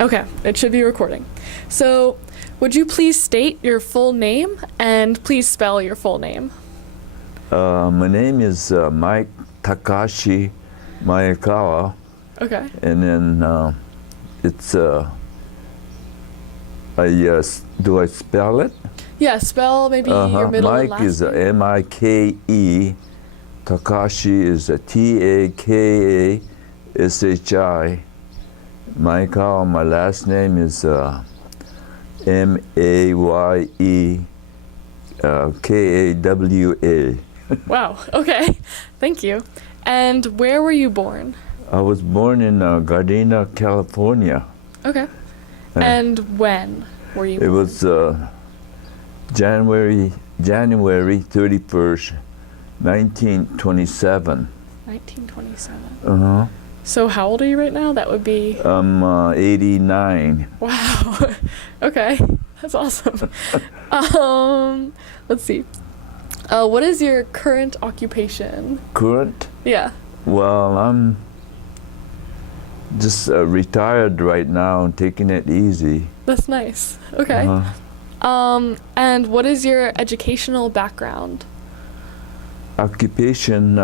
Okay, it should be recording. So, would you please state your full name and please spell your full name? My name is Mike Takashi Mayekawa, Okay. and then it's do I spell it? Yeah, spell maybe your middle and Mike last is name. M-I-K-E. Takashi is T-A-K-A-S-H-I. Mayekawa, my last name is M-A-Y-E-K-A-W-A. Wow, okay. Thank you. And where were you born? I was born in Gardena, California. Okay. And when were you It born? was January 31st, 1927. 1927. Uh-huh. So how old are you right now? That would be... I'm 89. Wow. Okay. That's awesome. Let's see. What is your current occupation? Current? Yeah. Well, I'm just retired right now and taking it easy. That's nice. Okay. And what is your educational background? Occupation,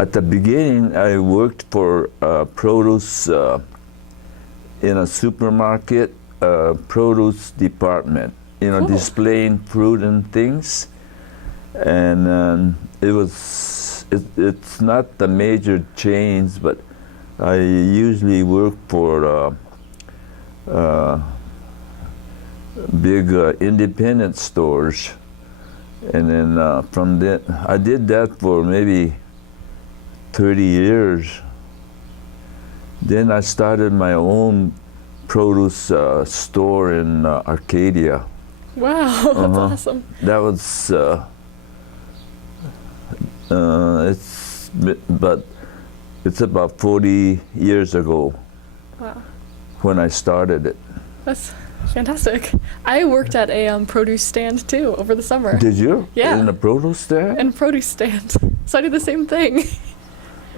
at the beginning I worked for produce in a supermarket produce department, Cool. displaying fruit and things. And it's not the major chains, but I usually work for big independent stores. And then from that, I did that for maybe 30 years. Then I started my own produce store in Arcadia. Wow, that's awesome. That was it's about 40 years ago. Wow. When I started it. That's fantastic. I worked at a produce stand too over the summer. Did you? Yeah. In a produce stand? And produce stand. So I did the same thing.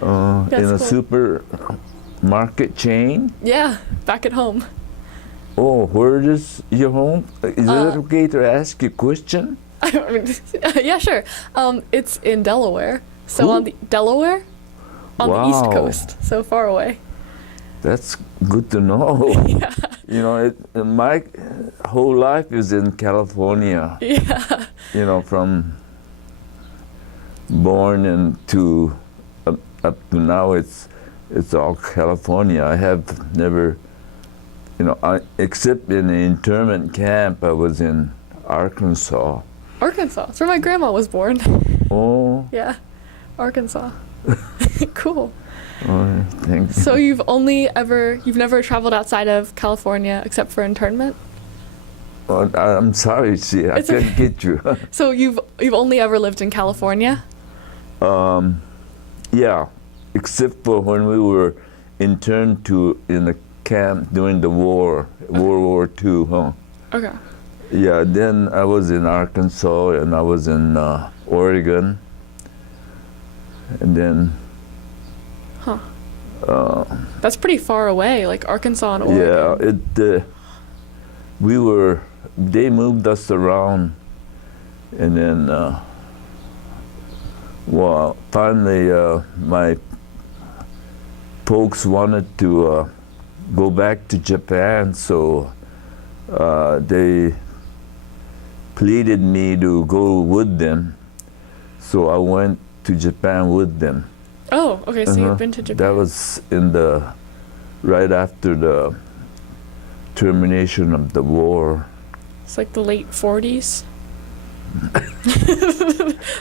In a cool. supermarket chain? Yeah, back at home. Oh, where is your home? Is it okay to ask you a question? I mean, yeah, sure. It's in Delaware. So on the Delaware? On the East Wow. Coast. So far away. That's good to know. Yeah. My whole life is in California. Yeah. From born and to up to now, it's all California. I have never, except in the internment camp, I was in Arkansas. Arkansas. That's where my grandma was born. Oh. Yeah. Arkansas. Cool. Oh, thanks. So you've never traveled outside of California except for internment? Well, I'm sorry, see, I couldn't get you. So you've only ever lived in California? Yeah, except for when we were interned in the camp during the war, World War II, huh? Okay. Yeah, then I was in Arkansas and I was in Oregon. And then... That's pretty far away, like Arkansas and Oregon. Yeah, they moved us around, and then, finally, my folks wanted to go back to Japan, so they pleaded me to go with them, so I went to Japan with them. Oh, okay, so you've been to Japan. That was right after the termination of the war. It's like the late 40s?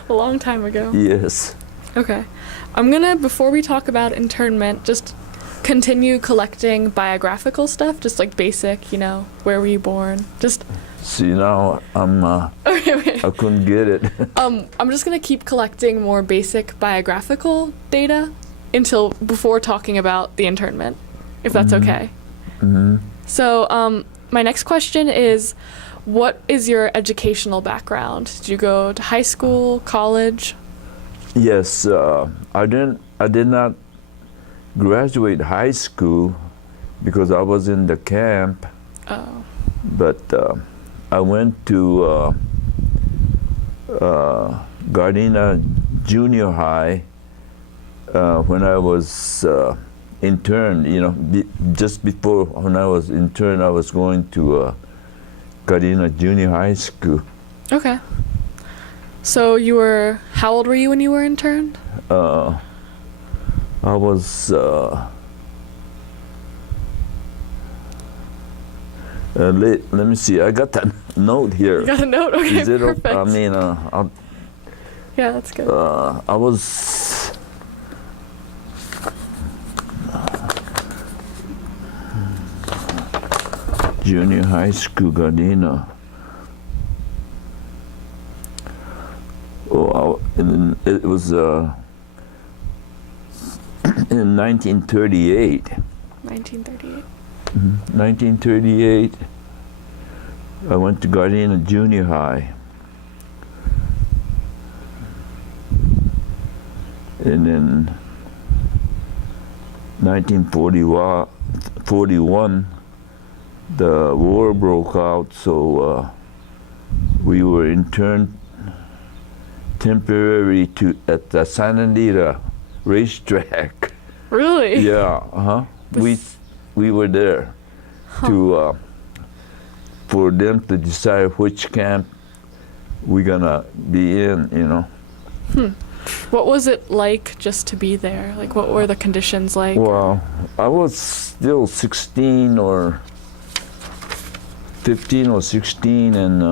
A long time ago. Yes. Okay. I'm gonna, before we talk about internment, just continue collecting biographical stuff, just like basic, where were you born? Just... See, now Okay. I couldn't get it. I'm just gonna keep collecting more basic biographical data before talking about the internment, if that's okay. Mm-hmm. So, my next question is, what is your educational background? Did you go to high school, college? Yes, I did not graduate high school because I was in the camp. Oh. But I went to Gardena Junior High when I was interned. You know, just before when I was interned, I was going to Gardena Junior High School. Okay. So how old were you when you were interned? I was let me see. I got that note here. You got a note? Okay, Is it? perfect. I mean, yeah, that's good. I was junior high school, Gardena. It was in 1938. 1938. 1938, I went to Gardena Junior High. And in 1941, the war broke out, so we were interned temporarily at the Santa Anita racetrack. Really? Yeah, we were there to for them to decide which camp we're gonna be in, you know. What was it like just to be there? Like, what were the conditions like? Well, I was still 16 or 15 or 16, and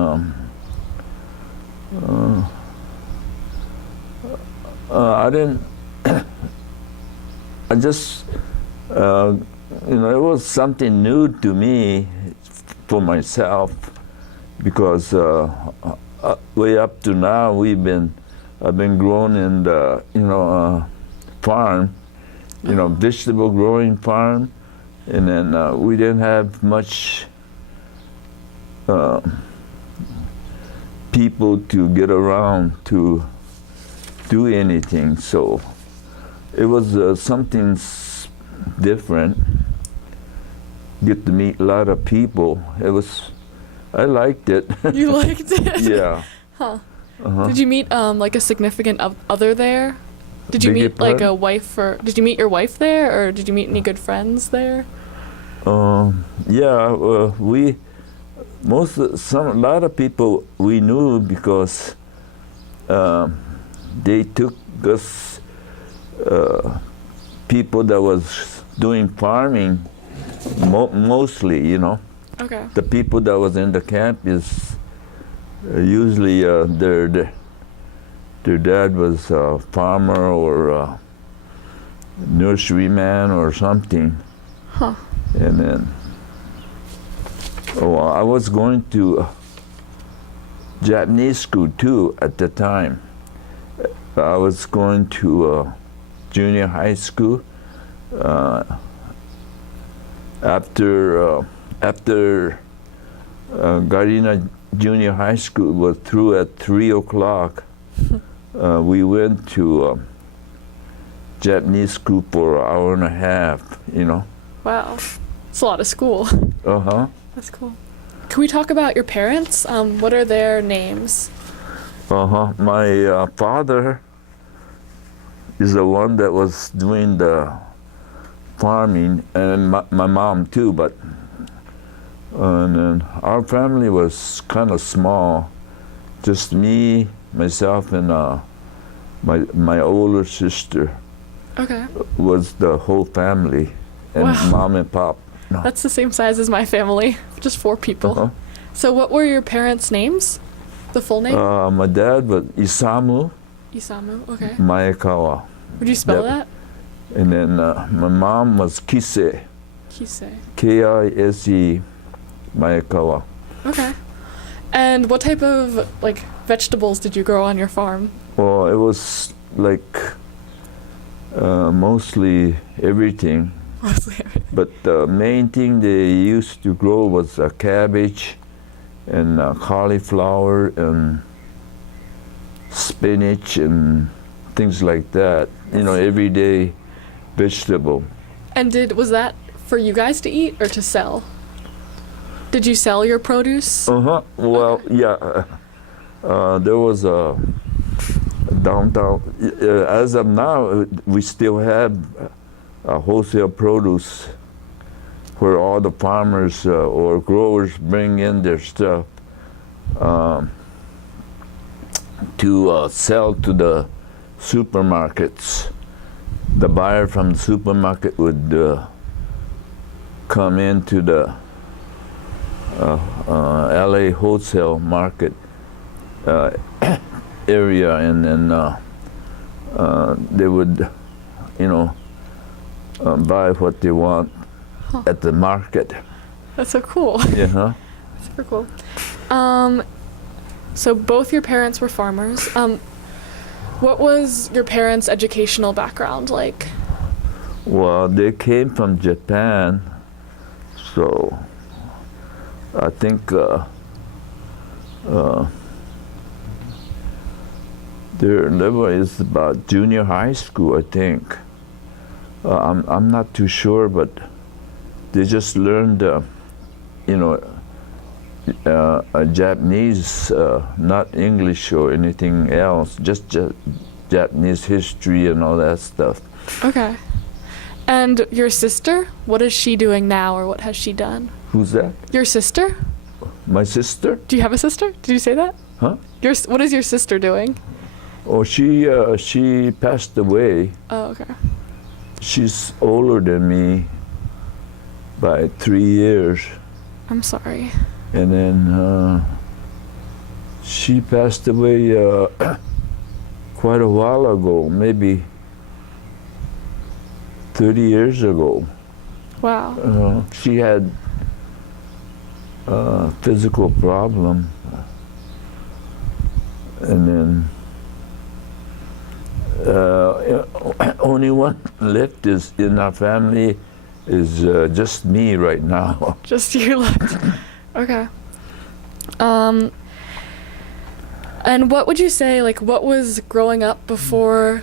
I didn't. I just, you know, it was something new to me for myself because way up to now I've been growing in the farm, you know, vegetable growing farm, and then we didn't have much people to get around to do anything, so it was something different. Get to meet a lot of people. I liked it. You liked it? Yeah. Huh. Uh-huh. Did you meet like a significant other there? Did you meet like a wife, or did you meet your wife there, or did you meet any good friends there? Yeah, a lot of people we knew because they took us people that was doing farming mostly, you know. Okay. The people that was in the camp is usually their dad was a farmer or a nurseryman or something. Huh. And then, I was going to Japanese school too at the time. I was going to junior high school. After Gardena Junior High School was through at 3 o'clock, we went to Japanese school for an hour and a half, you know. Wow. It's a lot of school. Uh-huh. That's cool. Can we talk about your parents? What are their names? Uh-huh. My father is the one that was doing the farming, and my mom too, but and then our family was kind of small, just me, myself, and my older sister. Okay. Was the whole family, and Wow. mom and pop. No. That's the same size as my family, just 4 people. Uh-huh. So what were your parents' names? The full name? My dad was Isamu Isamu, okay. Mayekawa, Would you spell Yep. that? and then my mom was Kise, Kisei. Kise Mayekawa. Okay. And what type of like vegetables did you grow on your farm? Well, it was like mostly everything, Mostly everything. but the main thing they used to grow was cabbage and cauliflower and spinach and things like that. You know, everyday vegetable. And was that for you guys to eat or to sell? Did you sell your produce? Uh-huh. Well, yeah. There was a downtown. As of now, we still have wholesale produce where all the farmers or growers bring in their stuff to sell to the supermarkets. The buyer from the supermarket would come into the LA wholesale market area, and then they would, buy what they want at the market. That's so cool. Yeah. Super cool. So both your parents were farmers. What was your parents' educational background like? Well, they came from Japan, so I think their level is about junior high school, I think. I'm not too sure, but they just learned, Japanese, not English or anything else, just Japanese history and all that stuff. Okay. And your sister, what is she doing now, or what has she done? Who's that? Your sister? My sister? Do you have a sister? Did you say that? Huh? What is your sister doing? Oh, she passed away. Oh, okay. She's older than me by 3 years. I'm sorry. And then she passed away quite a while ago, maybe 30 years ago. Wow. She had a physical problem, and then only one left is in our family is just me right now. Just you left. Okay. And what would you say, like, what was growing up before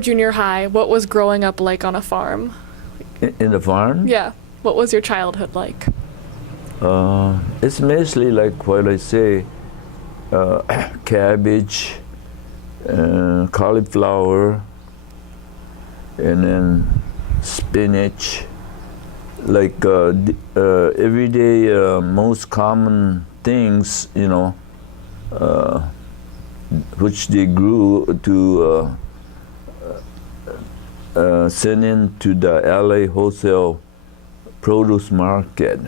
junior high? What was growing up like on a farm? In the farm? Yeah. What was your childhood like? It's mostly like what I say, cabbage, cauliflower, and then spinach. Like everyday, most common things, which they grew to send into the LA wholesale produce market,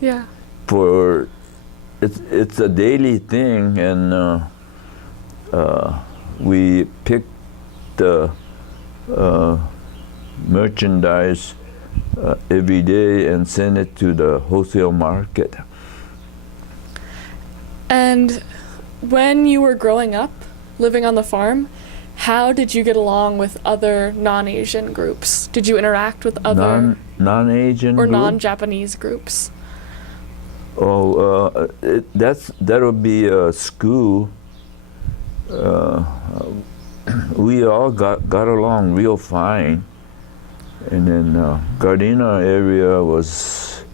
Yeah. for it's a daily thing, and we pick the merchandise every day and send it to the wholesale market. And when you were growing up, living on the farm, how did you get along with other non-Asian groups? Did you interact with other non-Asian or group? non-Japanese groups? Oh, that would be a school. We all got along real fine, and then Gardena area was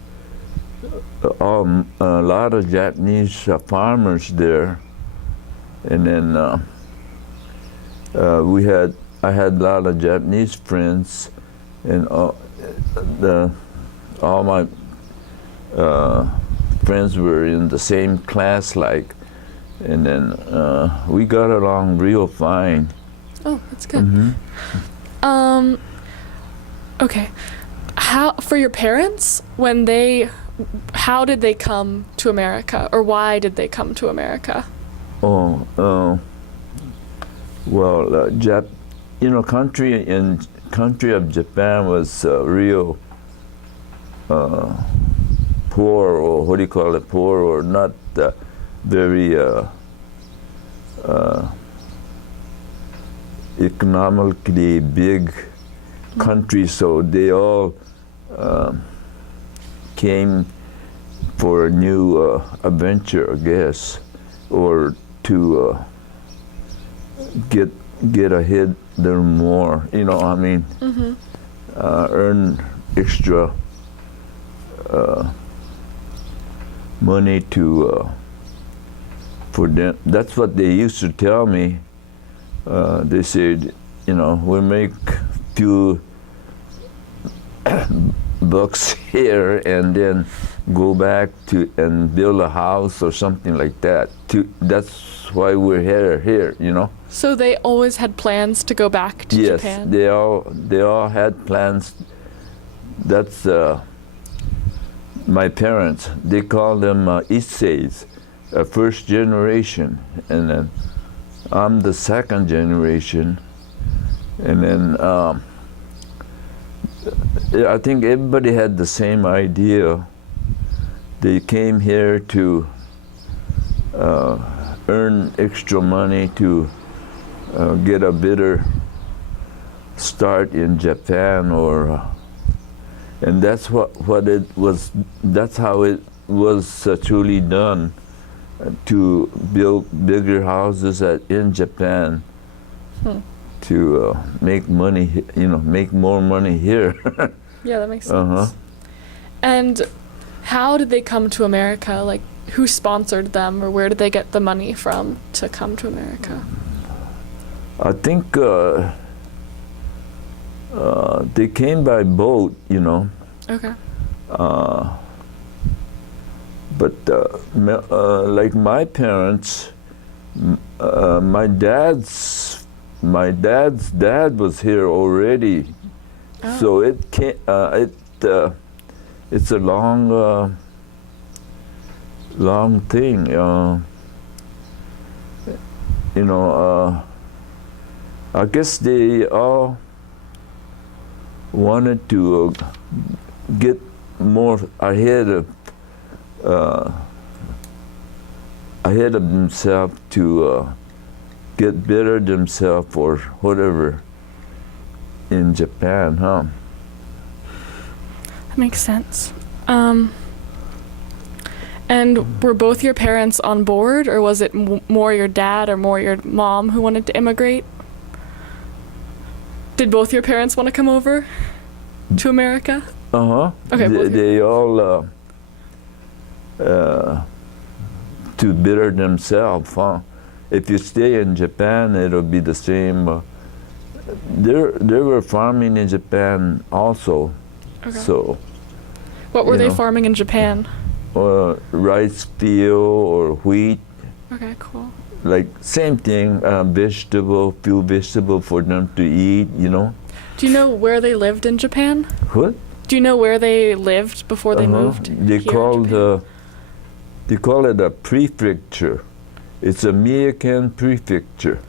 a lot of Japanese farmers there, and then I had a lot of Japanese friends, and all my friends were in the same class, and then we got along real fine. Oh, that's good. Mm-hmm. Okay. How, for your parents, how did they come to America, or why did they come to America? Well, country of Japan was real poor, or what do you call it, poor, or not very economically big country, so they all came for a new adventure, I guess, or to get ahead there more, I mean. Mm-hmm. earn extra money to for them. That's what they used to tell me. They said, you know, we make few bucks here and then go back to and build a house or something like that. That's why we're here, you know. So they always had plans to go back to Yes, Japan? they all had plans. That's my parents. They call them Isseis, first generation, and then I'm the second generation, and then I think everybody had the same idea. They came here to earn extra money to get a better start in Japan, and that's what it was. That's how it was truly done, to build bigger houses in Japan to make money. You know, make more money here. Yeah, that makes sense. And how did they come to America? Like, who sponsored them, or where did they get the money from to come to America? I think they came by boat, you know. Okay. But like my parents, my dad's dad was here already, so it came. It's a long thing, you know. I guess they all wanted to get more ahead of themselves, to get better themselves or whatever in Japan, huh? That makes sense. And were both your parents on board, or was it more your dad or more your mom who wanted to immigrate? Did both your parents want to come over to America? Okay. They all to better themselves, huh? If you stay in Japan, it'll be the same. They were farming in Japan also. Okay. So. What were they farming in Japan? Rice field or wheat. Okay, cool. Like same thing, few vegetable for them to eat, you know. Do you know where they lived in Japan? What? Do you know where they lived before they moved? They call it a prefecture. It's a Miyake prefecture,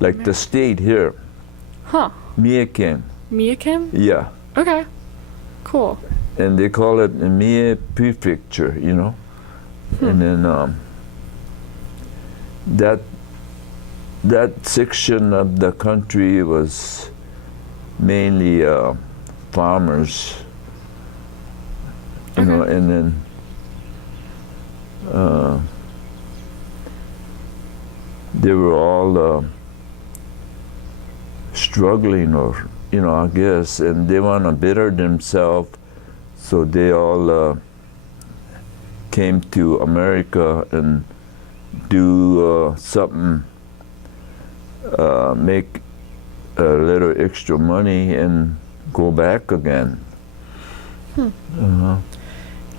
like the state here. Huh. Miyake. Miyake? Yeah. Okay. Cool. And they call it a Mie prefecture, you know. And then that section of the country was mainly farmers, you know, and then they were all struggling, or you know, I guess, and they want to better themselves, so they all came to America and do something, make a little extra money and go back again.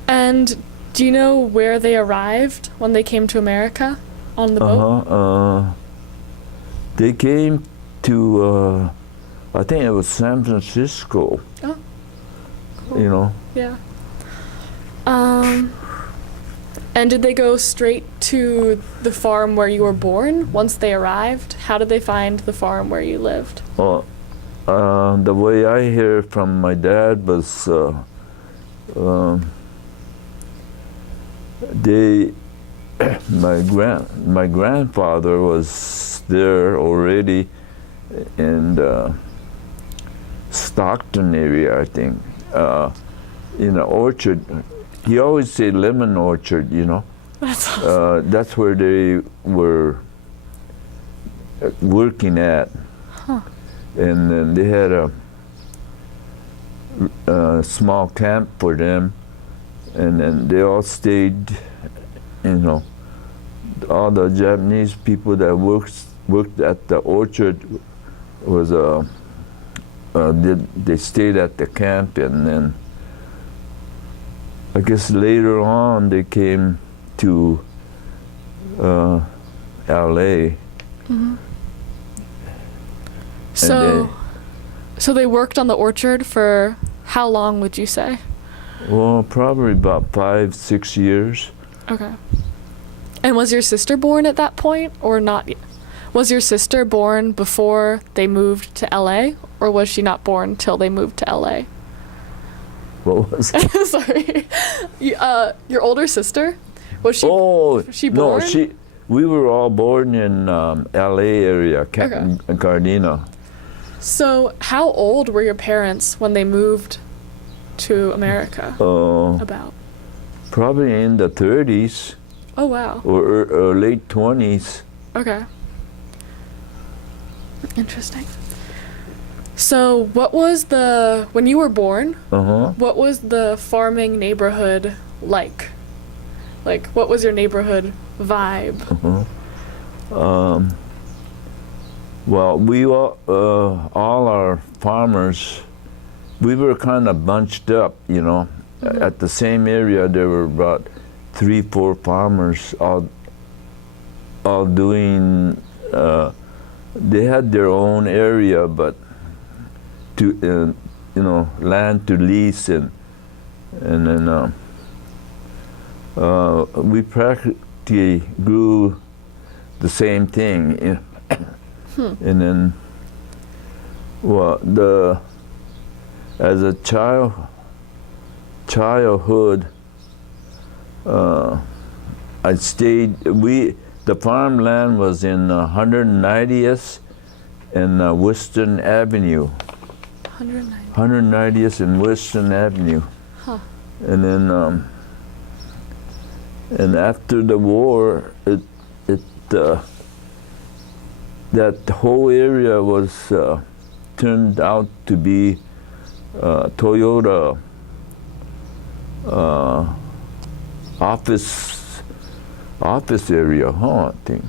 And do you know where they arrived when they came to America on the boat? They came to, I think it was San Francisco. Oh, cool. You know. Yeah. And did they go straight to the farm where you were born once they arrived? How did they find the farm where you lived? The way I hear from my dad was my grandfather was there already in the Stockton area, I think, in an orchard. He always said lemon orchard, you know. That's awesome. That's where they were working at. Huh. And then they had small camp for them, and then they all stayed, you know, all the Japanese people that worked at the orchard was they stayed at the camp, and then I guess later on they came to LA. Mm-hmm. So they worked on the orchard for how long would you say? Well, probably about 5-6 years. Okay. And was your sister born at that point or not? Was your sister born before they moved to LA, or was she not born till they moved to LA? What was it? Sorry. Your older sister? Was she she born? No, we were all born in LA area, Gardena. So how old were your parents when they moved to America? About? Probably in the 30s. Oh, wow. Or late 20s. Okay. Interesting. So what was when you were born, what was the farming neighborhood like? Like, what was your neighborhood vibe? Well, we all our farmers, we were kind of bunched up, you know. Mm-hmm. At the same area, there were about 3-4 farmers all doing. They had their own area, but to you know, land to lease, and then we practically grew the same thing. You know? And then, well, as a childhood, I stayed. The farmland was in 190th and Western Avenue. 190th and Western Avenue. Huh. And then, and after the war, that whole area was turned out to be Toyota office area, I think.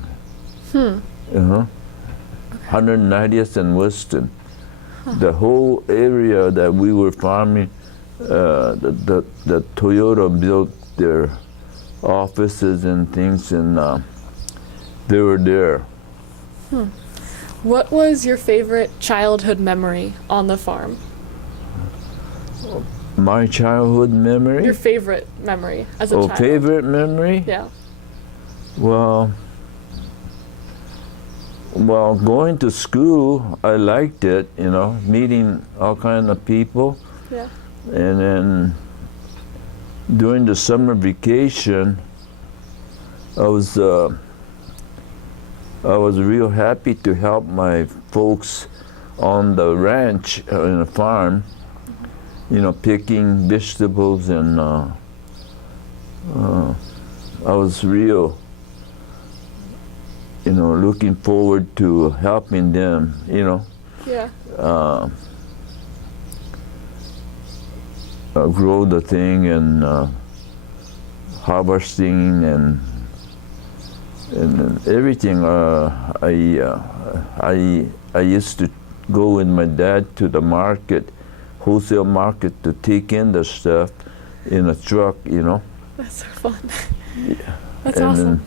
190th and Western. The whole area that we were farming, the Toyota built their offices and things, and they were there. What was your favorite childhood memory on the farm? My childhood memory? Your favorite memory as a child. Favorite memory? Yeah. Well, going to school, I liked it, you know, meeting all kinds of people. Yeah. And then during the summer vacation, I was real happy to help my folks on the ranch, in the farm, you know, picking vegetables, and I was real, you know, looking forward to helping them, you know. Yeah. Grow the thing, and harvesting and everything. I used to go with my dad to the market, wholesale market, to take in the stuff in a truck, you know. That's so fun. Yeah. That's awesome.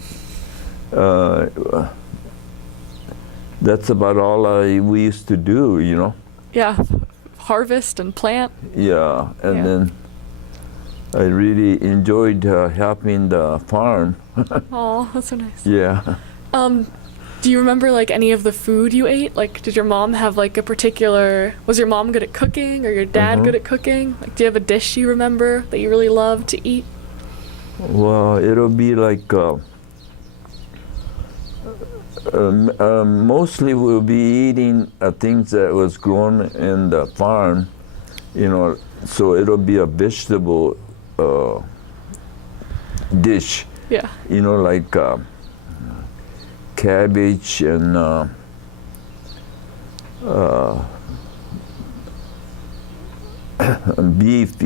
That's about all we used to do, you know. Yeah, harvest and plant. Yeah, and then I really enjoyed helping the farm. Oh, that's so nice. Yeah. Do you remember like any of the food you ate? Like, did your mom have like a particular? Was your mom good at cooking, or your dad good at cooking? Like, do you have a dish you remember that you really loved to eat? Well, it'll be like mostly we'll be eating things that was grown in the farm, you know. So it'll be a vegetable dish. Yeah. You know, like cabbage and beef,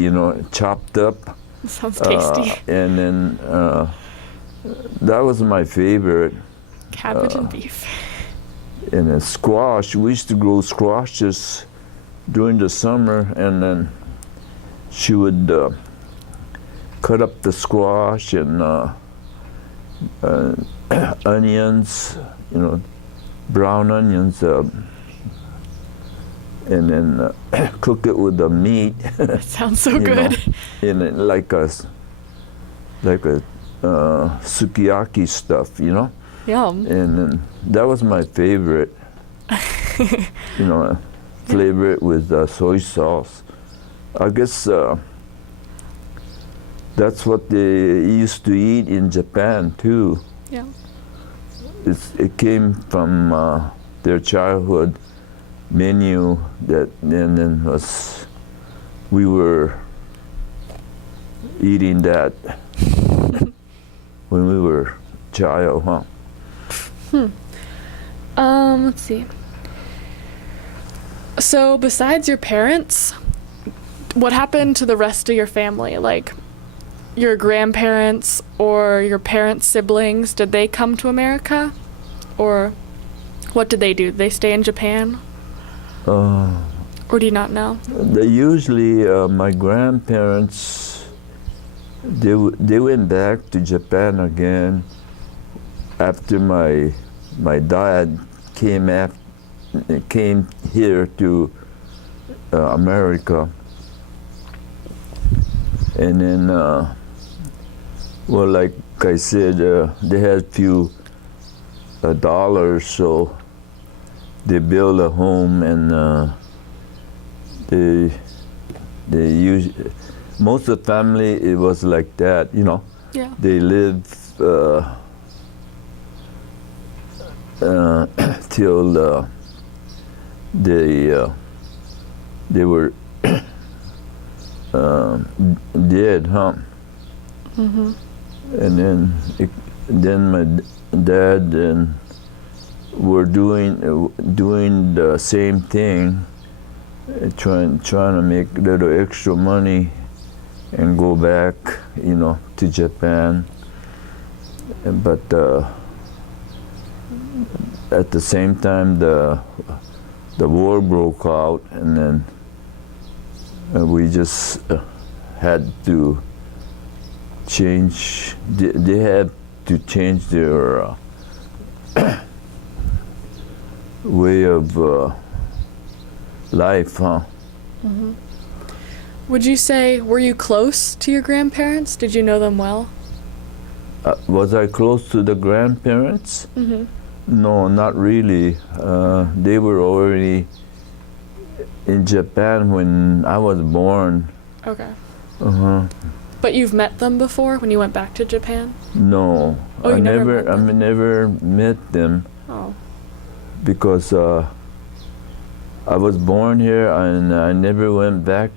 chopped up. Sounds tasty. And then that was my favorite. Cabbage and beef. And then squash. We used to grow squashes during the summer, and then she would cut up the squash and onions, brown onions, and then cook it with the meat. That sounds so good. In it like a sukiyaki stuff, Yum. And then that was my favorite. Flavor it with soy sauce. I guess that's what they used to eat in Japan too. Yeah. It came from their childhood menu that, and then we were eating that when we were child, huh? Let's see. So besides your parents, what happened to the rest of your family? Like your grandparents or your parents' siblings, did they come to America? Or what did they do? Did they stay in Japan? Or do you not know? Usually my grandparents, they went back to Japan again after my dad came here to America, and then like I said, they had few dollars, so they built a home, and they use most of the family. It was like that, Yeah. They live till they were dead, huh? Mm-hmm. And then my dad and were doing the same thing, trying to make a little extra money and go back, to Japan. But at the same time, the war broke out, and then we just had to change. They had to change their way of life, huh? Mm-hmm. Would you say, were you close to your grandparents? Did you know them well? Was I close to the grandparents? Mm-hmm. No, not really. They were already in Japan when I was born. Okay. Uh-huh. But you've met them before when you went back to Japan? No, Oh, you never met them? I never met them. Oh. Because I was born here and I never went back.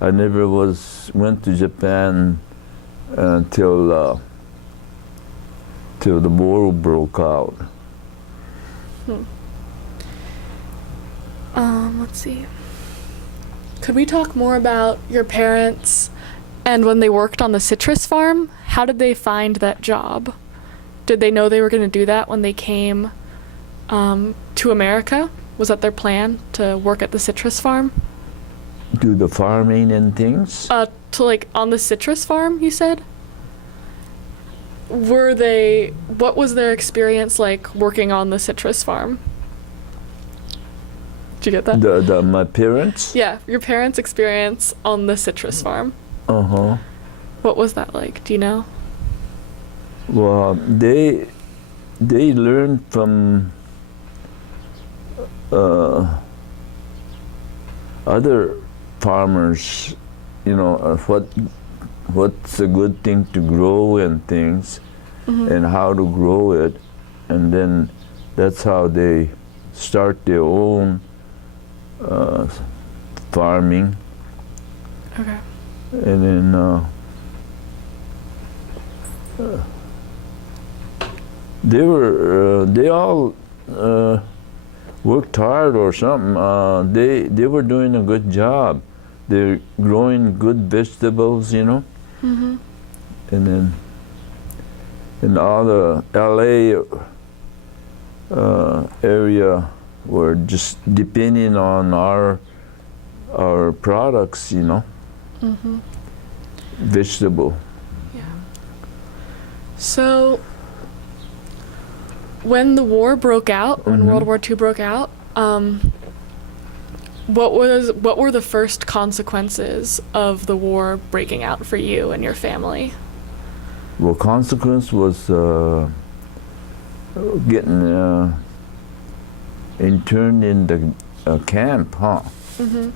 I never went to Japan until the war broke out. Let's see. Could we talk more about your parents and when they worked on the citrus farm? How did they find that job? Did they know they were going to do that when they came to America? Was that their plan, to work at the citrus farm? Do the farming and things? On the citrus farm, you said? What was their experience like working on the citrus farm? Did you get that? My parents? Yeah, your parents' experience on the citrus farm. Uh-huh. What was that like? Do you know? Well, they learned from other farmers, what's a good thing to grow and things, and how to grow it, and then that's how they start their own farming. Okay. And then they all worked hard or something. They were doing a good job. they're growing good vegetables, you know. Mm-hmm. And then in all the LA area, we're just depending on our products, you know. Mm-hmm. Vegetable. Yeah. So when the war broke out, when World War II broke out, what were the first consequences of the war breaking out for you and your family? Well, consequence was getting interned in the camp, huh? Mm-hmm.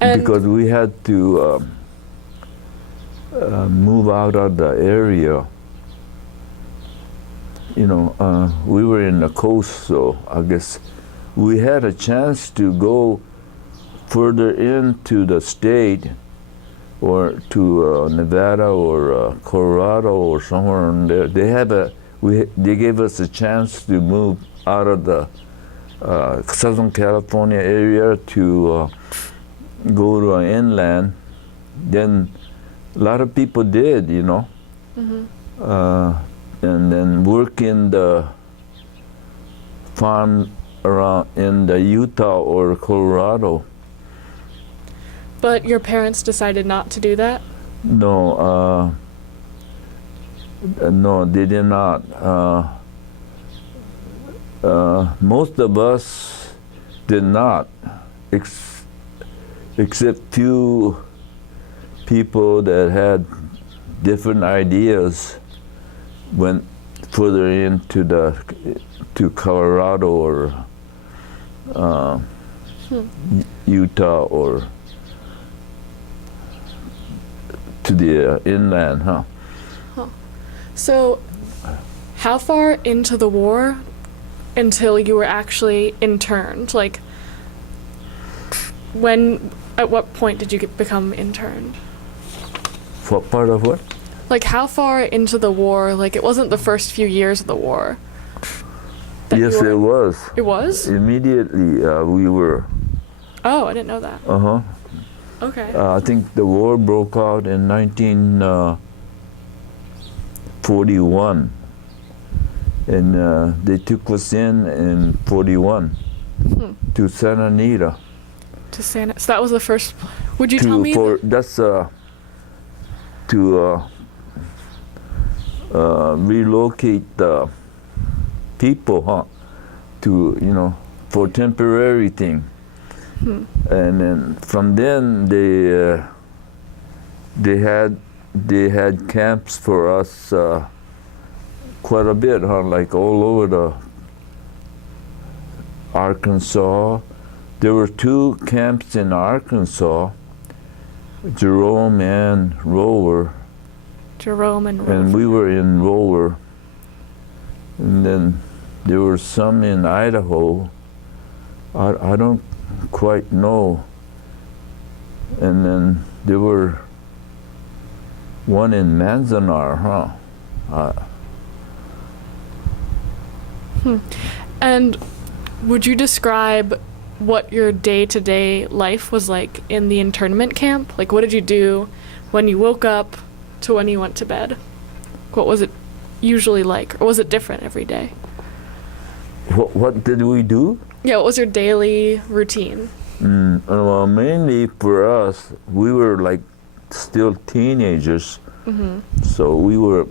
And because we had to move out of the area. You know, we were in the coast, so I guess we had a chance to go further into the state, or to Nevada or Colorado or somewhere in there. They gave us a chance to move out of the Southern California area to go to an inland. Then a lot of people did, you know. Mm-hmm. And then work in the farm around in the Utah or Colorado. But your parents decided not to do that? No, no, they did not. Most of us did not, except few people that had different ideas went further into to Colorado or Utah or to the inland, huh? So, how far into the war until you were actually interned? Like, at what point did you become interned? What part of what? Like, how far into the war? Like, it wasn't the first few years of the war. Yes, it was. It was? Immediately, we were. Oh, I didn't know that. Uh-huh. Okay. I think the war broke out in 1941, and they took us in 41 to Santa Anita. To Santa. So that was the first. Would you tell me? That's to relocate the people, huh? To, you know, for temporary thing. And then from then they had camps for us quite a bit, huh? Like all over the Arkansas. There were 2 camps in Arkansas, Jerome and Rower. Jerome and Rover. And we were in Rower. And then there were some in Idaho. I don't quite know. And then there were one in Manzanar, huh? And would you describe what your day-to-day life was like in the internment camp? Like, what did you do when you woke up to when you went to bed? What was it usually like? Or was it different every day? What did we do? Yeah, what was your daily routine? Well, mainly for us, we were like still teenagers. So we were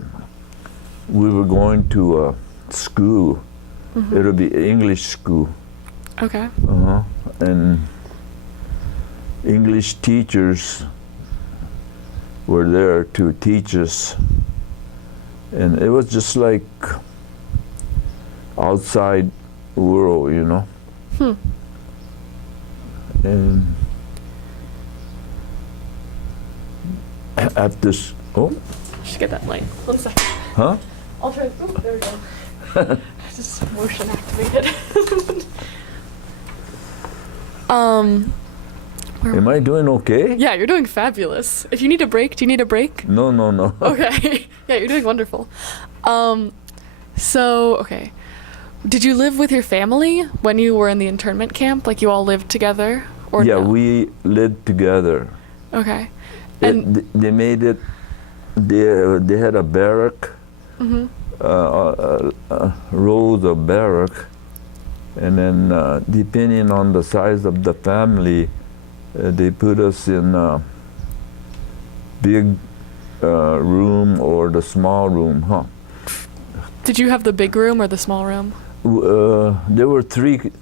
going to school. It'll be English school. Okay. And English teachers were there to teach us. And it was just like outside world, you know. And after Just get that light. 1 second. huh? I'll try. Oh, there we go. Just motion activated. Am I doing okay? Yeah, you're doing fabulous. If you need a break, do you need a break? No. Okay. Yeah, you're doing wonderful. So, did you live with your family when you were in the internment camp? Like, you all lived together? Or yeah, no? we lived together. Okay. And They made it. They had a barrack, mhm. rows of barrack, and then depending on the size of the family, they put us in a big room or the small room, huh? Did you have the big room or the small room? There were three,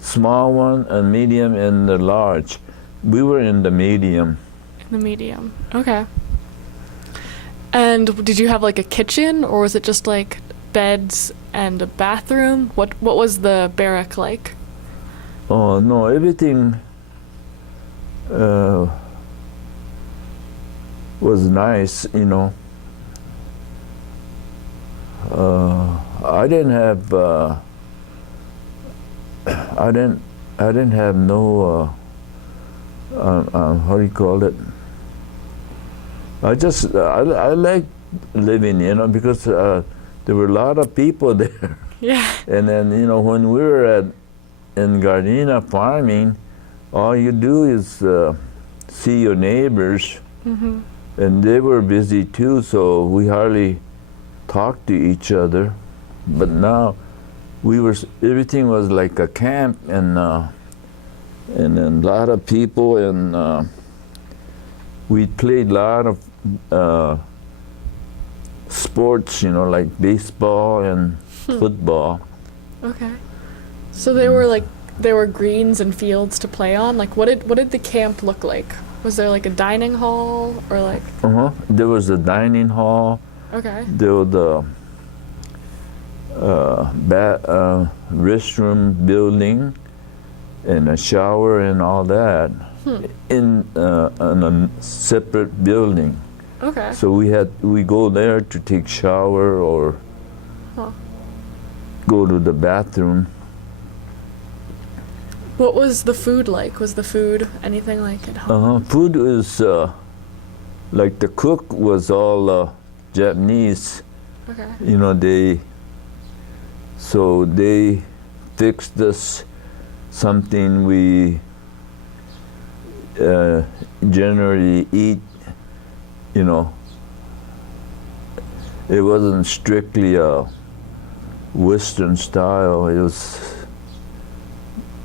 small one, a medium, and a large. We were in the medium. In the medium. Okay. And did you have like a kitchen, or was it just like beds and a bathroom? What was the barrack like? Oh no, everything was nice, you know. I didn't have no how do you call it? I like living, you know, because there were a lot of people there. Yeah. And then, you know, when we were in Gardena farming, all you do is see your neighbors, Mhm. and they were busy too, so we hardly talked to each other. But now everything was like a camp, and then a lot of people, and we played a lot of sports, you know, like baseball and football. Okay. So there were greens and fields to play on. Like what did the camp look like? Was there like a dining hall or like? There was a dining hall. Okay. There was the restroom building and a shower and all that in a separate building. Okay. So we go there to take shower or go to the bathroom. What was the food like? Was the food anything like at home? Food is like the cook was all Japanese. Okay. You know, they fixed us something we generally eat. You know, it wasn't strictly a Western style. It was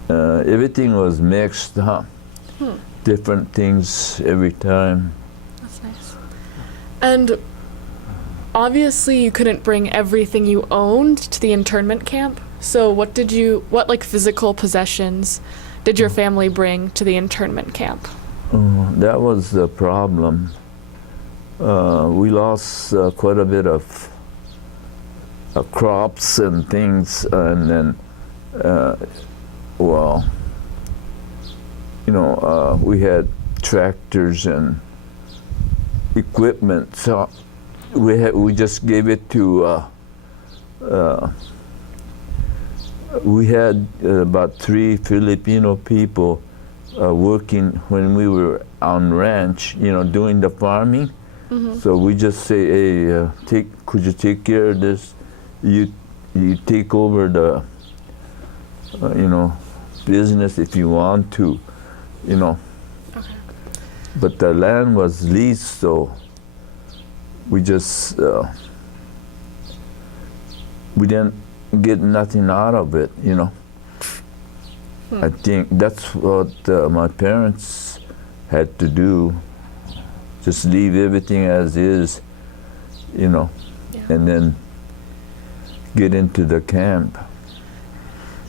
everything was mixed, huh? Different things every time. That's nice. And obviously you couldn't bring everything you owned to the internment camp. So what like physical possessions did your family bring to the internment camp? That was the problem. We lost quite a bit of crops and things, and then, well, you know, we had tractors and equipment, so we just gave it to. We had about 3 Filipino people working when we were on ranch, you know, doing the farming. So we just say, hey, could you take care of this? You take over the, you know, business if you want to, you know. Okay. But the land was leased, so we just, we didn't get nothing out of it, you know. I think that's what my parents had to do. Just leave everything as is, you know, and then get into the camp.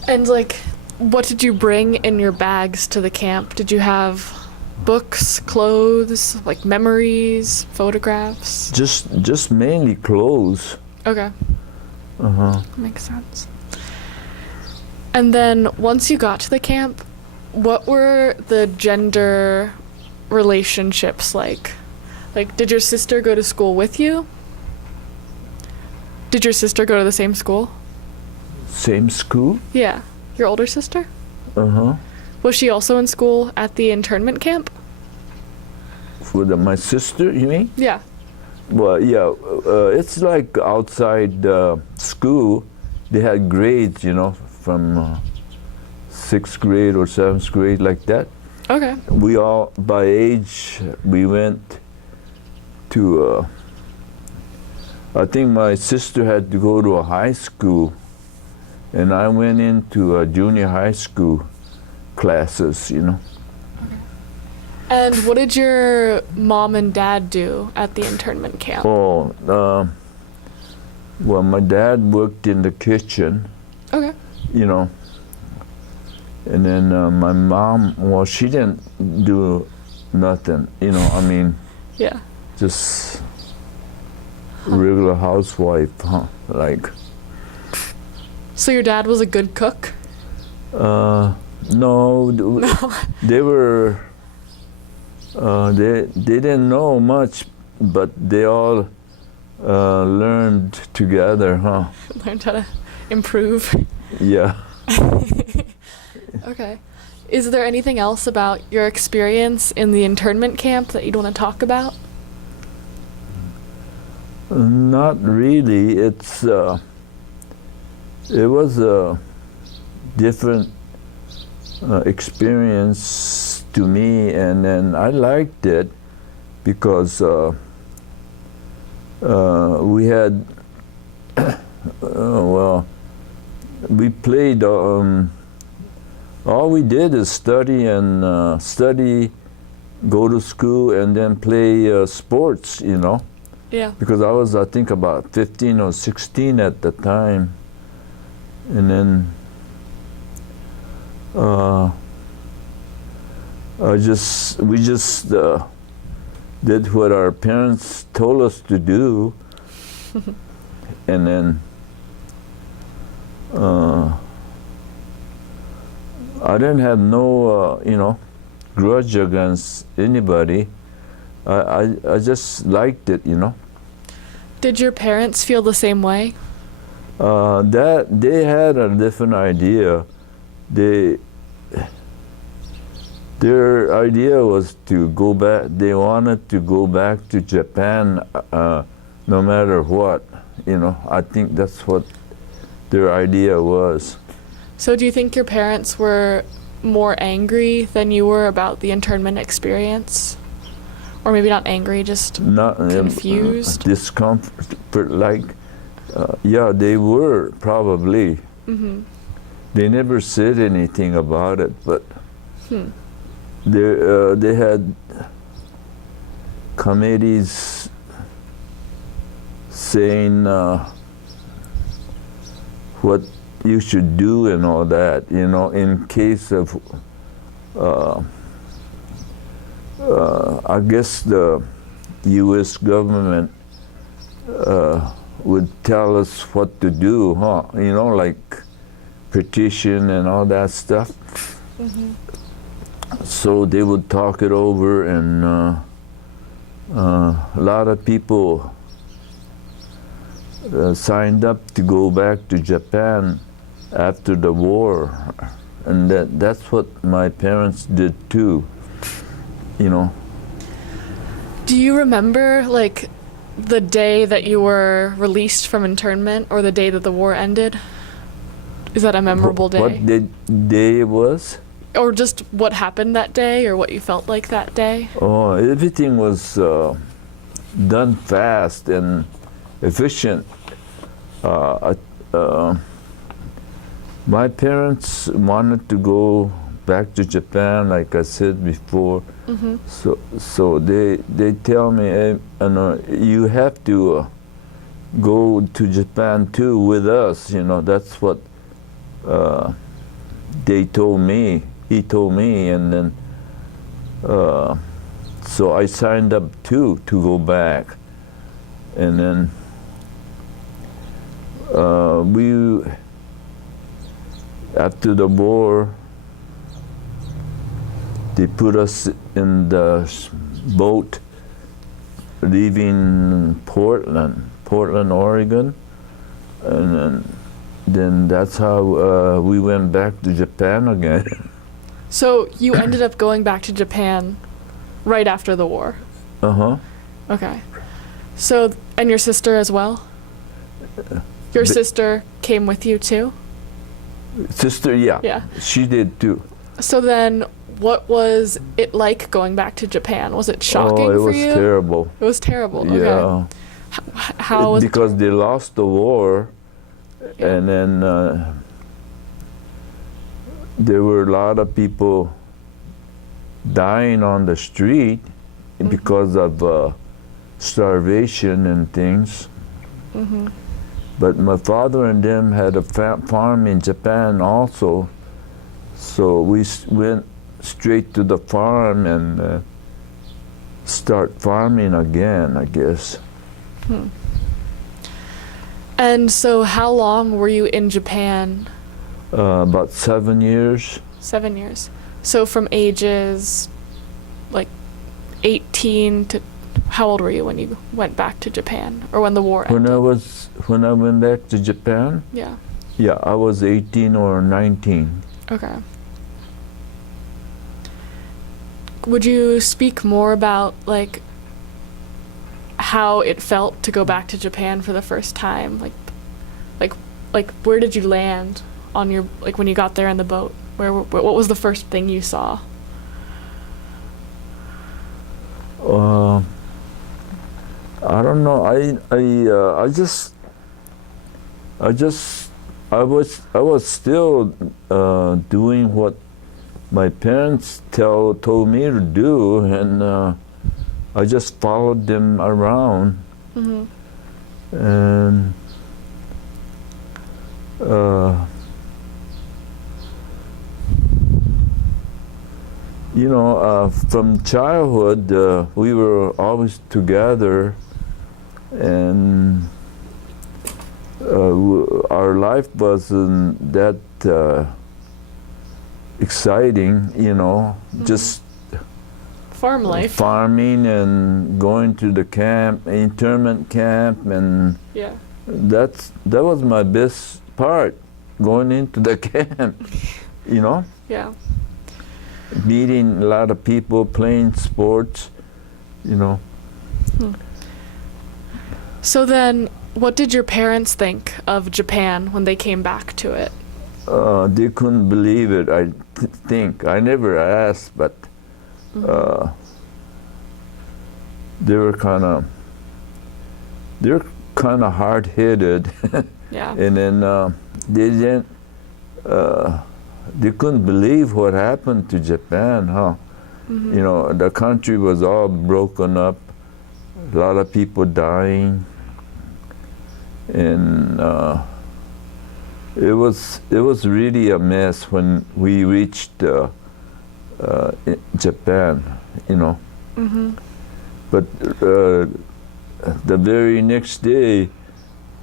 And like, what did you bring in your bags to the camp? Did you have books, clothes, like memories, photographs? Just mainly clothes. Okay. Makes sense. And then once you got to the camp, what were the gender relationships like? Like, did your sister go to school with you? Did your sister go to the same school? Same school? Yeah. Your older sister? Uh-huh. Was she also in school at the internment camp? For my sister, you mean? Yeah. Well, yeah, it's like outside school, they had grades, you know, from 6th grade or 7th grade, like that. Okay. We all, by age, we went to, I think my sister had to go to a high school, and I went into a junior high school classes, you know. And what did your mom and dad do at the internment camp? Oh, well, my dad worked in the kitchen, Okay. you know, and then my mom, well, she didn't do nothing, you know, I mean, Yeah. just regular housewife, huh? Like, So your dad was a good cook? no, No. they were, they didn't know much, but they all learned together, huh? Learned how to improve. Yeah. Okay. Is there anything else about your experience in the internment camp that you'd want to talk about? Not really. It was a different experience to me, and then I liked it because we had, well, we played, all we did is study and study, go to school, and then play sports, you know. Yeah. Because I was, I think, about 15 or 16 at the time. And then we just did what our parents told us to do. And then I didn't have no, you know, grudge against anybody. I just liked it, you know. Did your parents feel the same way? That they had a different idea. Their idea was to go back. They wanted to go back to Japan, no matter what. You know, I think that's what their idea was. So do you think your parents were more angry than you were about the internment experience? Or maybe not angry, just Not confused? discomfort, like, yeah, they were probably. Mm-hmm. They never said anything about it, but they had committees saying what you should do and all that, you know, in case of I guess the U.S. government would tell us what to do, huh? You know, like petition and all that stuff. Mm-hmm. So they would talk it over, and a lot of people signed up to go back to Japan after the war, and that's what my parents did too. You know. Do you remember, like, the day that you were released from internment or the day that the war ended? Is that a memorable day? What day it was? Or just what happened that day or what you felt like that day? Oh, everything was done fast and efficient. My parents wanted to go back to Japan, like I said before. Mm-hmm. So they tell me, you have to go to Japan too with us. You know, that's what they told me. He told me, and then so I signed up too to go back, and then we, after the war, they put us in the boat leaving Portland, Oregon, and then that's how we went back to Japan again. So you ended up going back to Japan right after the war? Uh-huh. Okay. So, and your sister as well? Your sister came with you too? Sister, yeah. Yeah. She did too. So then, what was it like going back to Japan? Was it shocking Oh, it for was you? terrible. It was terrible. Yeah. Okay. How was it Because they lost the war, Yeah. and then there were a lot of people dying on the street because of starvation and things. Mm-hmm. But my father and them had a farm in Japan also, so we went straight to the farm and start farming again, I guess. And so, how long were you in Japan? About 7 years. 7 years. So from ages like 18 to how old were you when you went back to Japan, or when the war ended? When I went back to Japan, Yeah. yeah, I was 18 or 19. Okay. Would you speak more about like how it felt to go back to Japan for the first time? Like where did you land on your, like when you got there in the boat? What was the first thing you saw? I don't know. I was still doing what my parents told me to do, and I just followed them around. Mm-hmm. And you know, from childhood, we were always together, and our life wasn't that exciting, you know, just Farm life. farming and going to the camp, internment camp, and Yeah. that was my best part, going into the camp, you know, Yeah. meeting a lot of people, playing sports, you know. So then, what did your parents think of Japan when they came back to it? They couldn't believe it, I think. I never asked, but they were kind of hard-headed. Yeah. And then they couldn't believe what happened to Japan, huh? Mm-hmm. You know, the country was all broken up, a lot of people dying, and it was really a mess when we reached Japan, you know. Mm-hmm. But the very next day,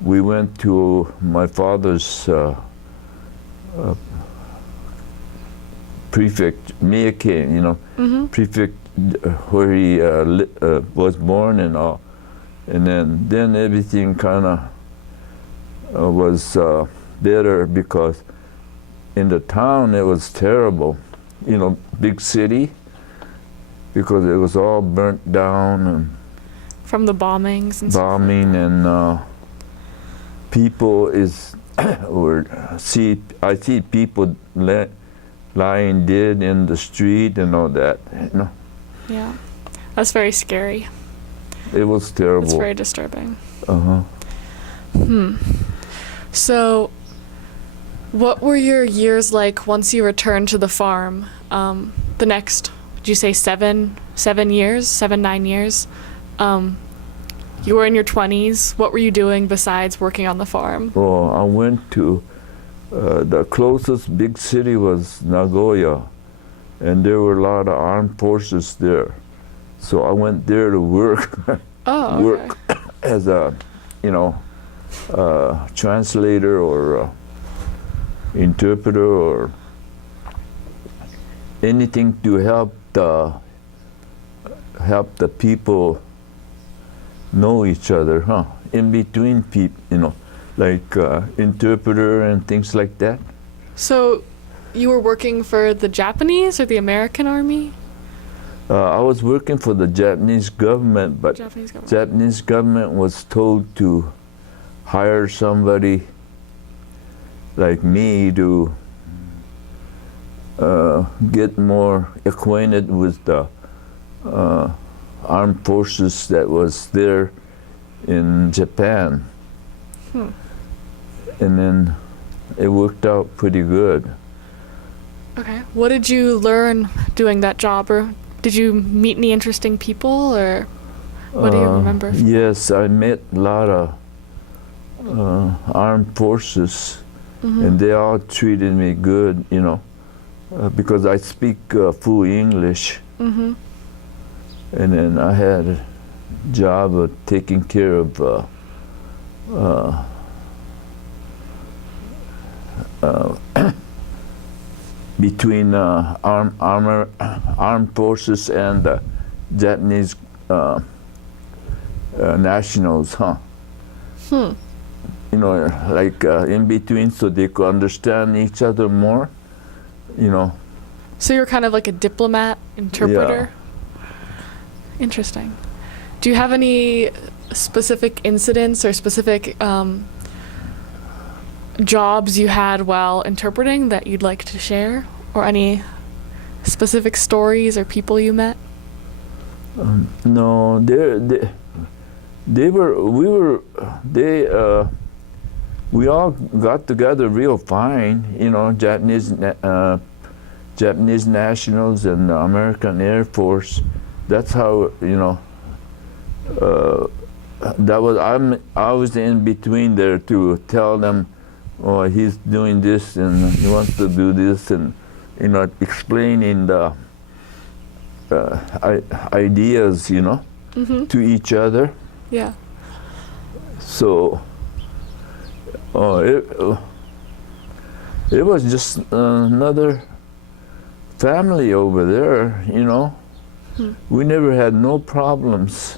we went to my father's prefect, Mayekawa, you know, Mm-hmm. prefect where he was born and all. And then everything kind of was better, because in the town it was terrible, you know, big city, because it was all burnt down and From the bombings and bombing, and people I see people lying dead in the street and all that, you know. Yeah. That's very scary. It was terrible. It's very disturbing. Uh-huh. So, what were your years like once you returned to the farm? The next, would you say 9 years? You were in your 20s. What were you doing besides working on the farm? Well, I went to the closest big city was Nagoya, and there were a lot of armed forces there. So I went there to work, Oh, okay. work as a, you know, translator or interpreter or anything to help the people know each other, huh? In between people, you know, like interpreter and things like that. So, you were working for the Japanese or the American army? I was working for the Japanese government, but Japanese government. Japanese government was told to hire somebody like me to get more acquainted with the armed forces that was there in Japan. And then it worked out pretty good. Okay. What did you learn doing that job, or did you meet any interesting people, or what do you remember? Yes, I met a lot of armed forces, and they all treated me good, you know, because I speak full English. And then I had a job of taking care of between armed forces and Japanese nationals, You know, like in between, so they could understand each other more, you know. So you're kind of like a diplomat, interpreter? Interesting. Do you have any specific incidents or specific jobs you had while interpreting that you'd like to share, or any specific stories or people you met? No, we all got together real fine, you know, Japanese nationals and the American Air Force. That's how, you know, I was in between there to tell them, oh, he's doing this and he wants to do this, and, you know, explaining the ideas, you know, to each other. Yeah. So it was just another family over there, you know. We never had no problems.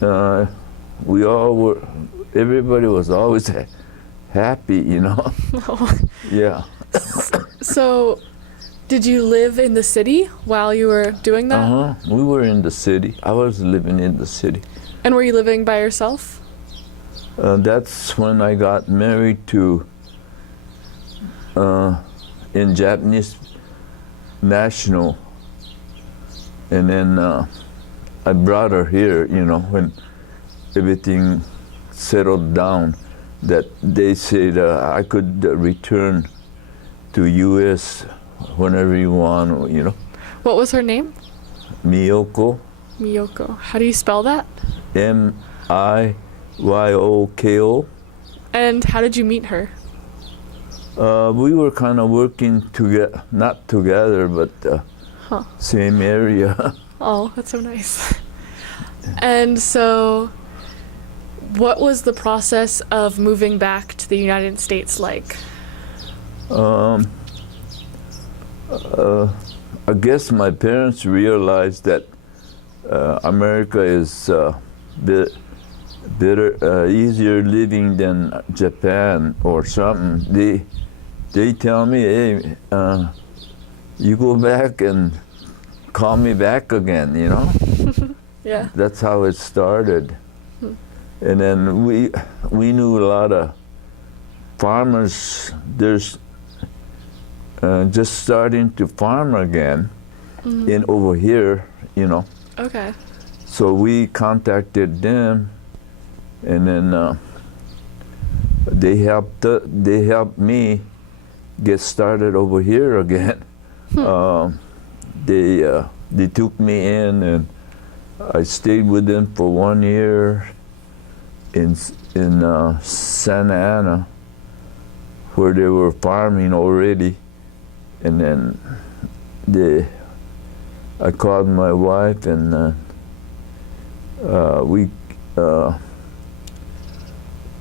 We all were, everybody was always happy, you know. Yeah. So, did you live in the city while you were doing that? We were in the city. I was living in the city. And were you living by yourself? That's when I got married to in Japanese national, and then I brought her here, you know, when everything settled down, that they said I could return to U.S. whenever you want, you know. What was her name? Miyoko. Miyoko. How do you spell that? Miyoko. And how did you meet her? We were kind of working together, not together, but same area. Oh, that's so nice. And so, what was the process of moving back to the United States like? I guess my parents realized that America is better, easier living than Japan or something. They tell me, hey, you go back and call me back again, you know? Yeah. That's how it started. And then we knew a lot of farmers. There's just starting to farm again in over here, you know. Okay. So we contacted them, and then they helped me get started over here again. They took me in, and I stayed with them for 1 year in Santa Ana, where they were farming already. And then I called my wife, and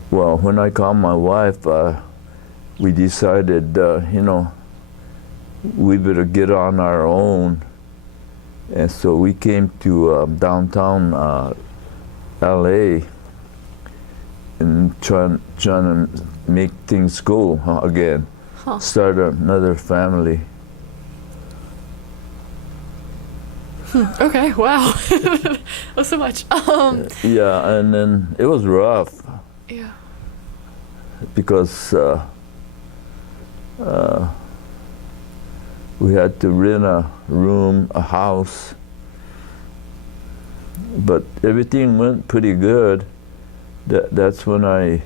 when I called my wife, we decided, you know, we better get on our own. And so we came to downtown LA and trying to make things go again. Start another family. Okay, wow. That's so much. Yeah, and then it was rough. Yeah. because we had to rent a room, a house, but everything went pretty good. That's when I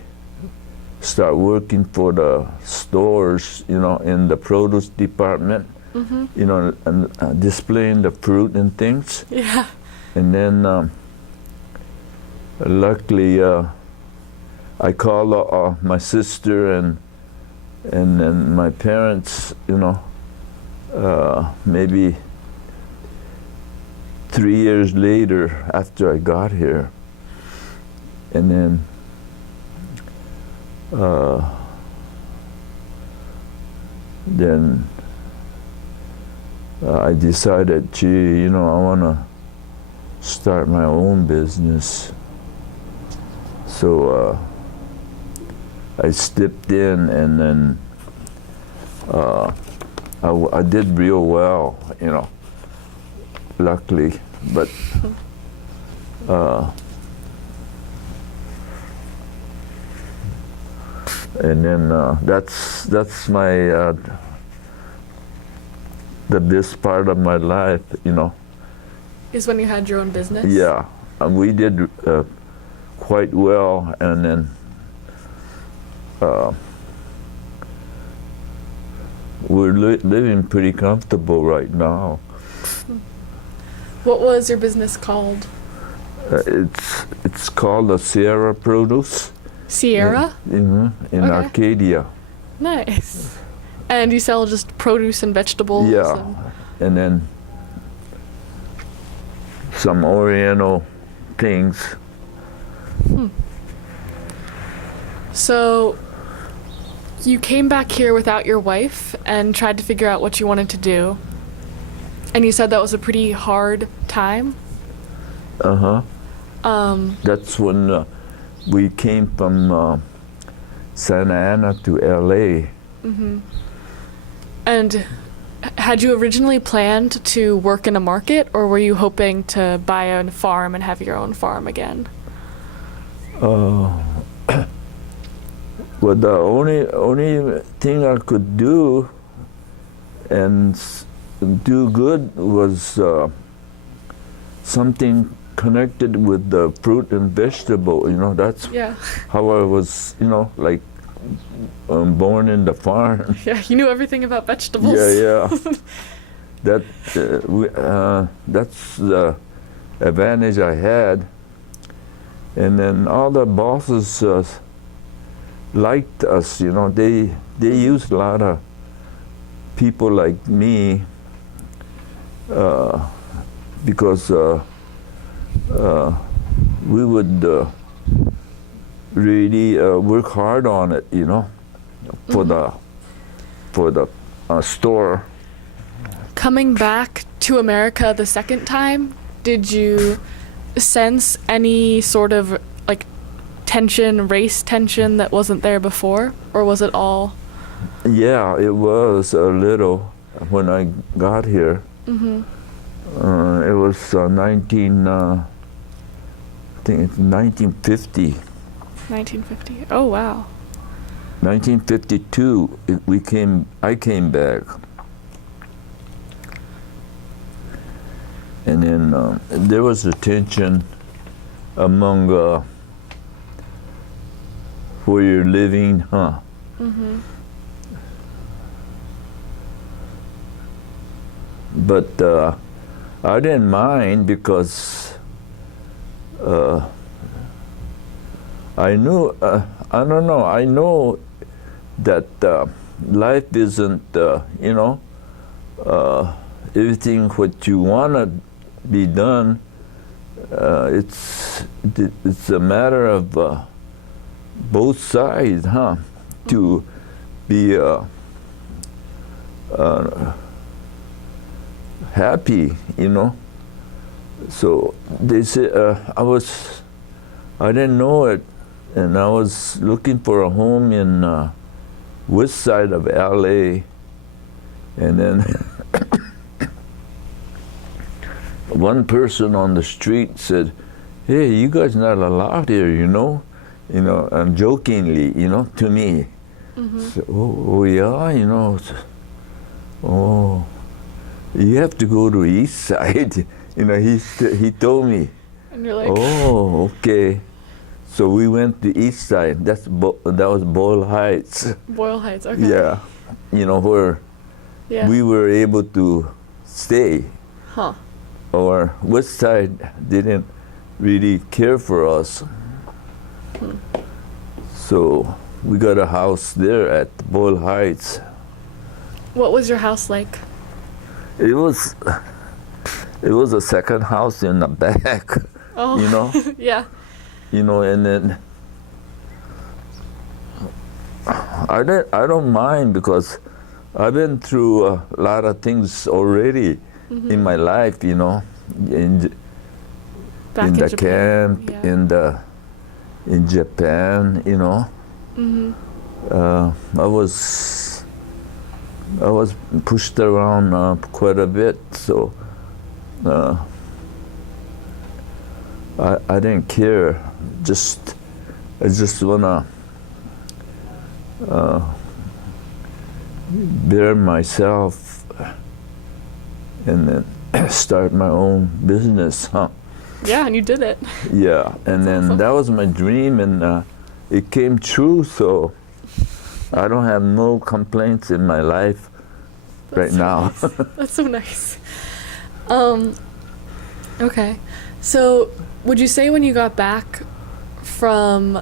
start working for the stores, you know, in the produce department, you know, and displaying the fruit and things. Yeah. And then luckily I called my sister and then my parents, you know, maybe 3 years later after I got here. And then I decided, gee, you know, I want to start my own business. So I stepped in, and then I did real well, you know, luckily. But and then that's my this part of my life, you know. Is when you had your own business? Yeah, and we did quite well, and then we're living pretty comfortable right now. What was your business called? It's called the Sierra Produce. Sierra? In Arcadia. Nice. And you sell just produce and vegetables? Yeah, and then some Oriental things. So you came back here without your wife and tried to figure out what you wanted to do. And you said that was a pretty hard time? That's when we came from Santa Ana to LA. And had you originally planned to work in a market, or were you hoping to buy a farm and have your own farm again? Well, the only thing I could do and do good was something connected with the fruit and vegetable. You know, that's how I was, you know, like born in the farm. Yeah, you knew everything about vegetables. Yeah. That's the advantage I had. And then all the bosses liked us, you know. They used a lot of people like me because we would really work hard on it, you know, for the store. Coming back to America the second time, did you sense any sort of like tension, race tension that wasn't there before, or was it all? Yeah, it was a little when I got here. It was I think it's 1950. 1950. Oh wow. 1952. I came back, and then there was a tension among where you're living, huh? But I didn't mind because I knew, I don't know, I know that life isn't, you know, everything what you want to be done. It's a matter of both sides, huh? To be happy, you know. So they said I didn't know it, and I was looking for a home in west side of LA, and then one person on the street said, "Hey, you guys not allowed here, you know. you know, and jokingly, you know, to me. So, oh yeah, you know, oh, you have to go to East Side. You know, he told me. And you're like, Oh, okay. So we went to East Side. That was Boyle Heights. Boyle Heights, okay. Yeah, you know, where we were able to stay. Huh. Or West Side didn't really care for us. So we got a house there at Boyle Heights. What was your house like? It was a second house in the back. Oh, you know. yeah. You know, and then I don't mind because I've been through a lot of things already in my life. You know, in the Japan. camp, in Japan. You know, I was pushed around quite a bit, so I didn't care. I just wanna bear myself and then start my own business, huh? Yeah, and you did it. Yeah, and then awesome. that was my dream, and it came true. So I don't have no complaints in my life right now. Nice. That's so nice. Okay, so would you say when you got back from